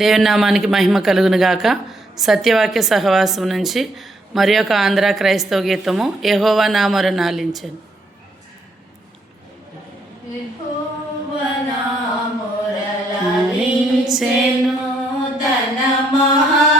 దేవునామానికి మహిమ కలుగునుగాక. సత్యవాక్య సహవాసం నుంచి మరి ఒక ఆంధ్ర క్రైస్తవ గీతము ఎహోవా నామరు నాలించాను. మహా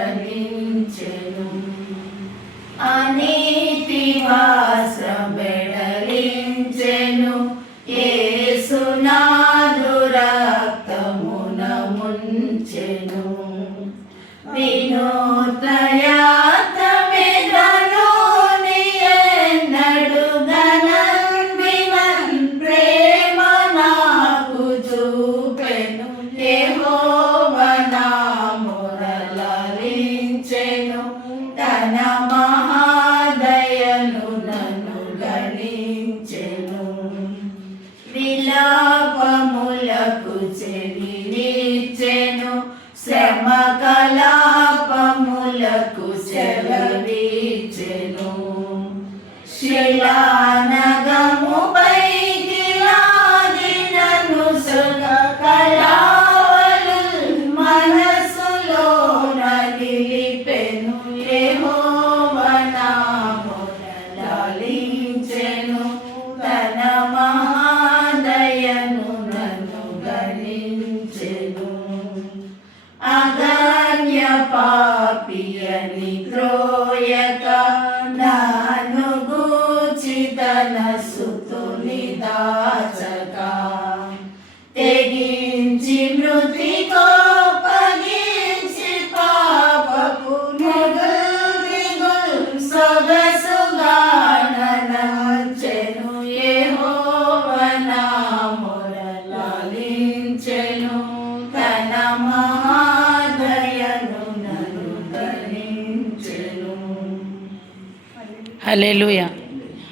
వెడలించెను అనీతి వాసం వెడలించెను ఏసునాను రక్తమున ముంచెను. వినూతయ ಪಾಪಿಯ ನಿಗ್ರೋಯಕ ನಾನು ಗೂಚಿತನ ಸುತುಲಿದಾಚನ Aleluya.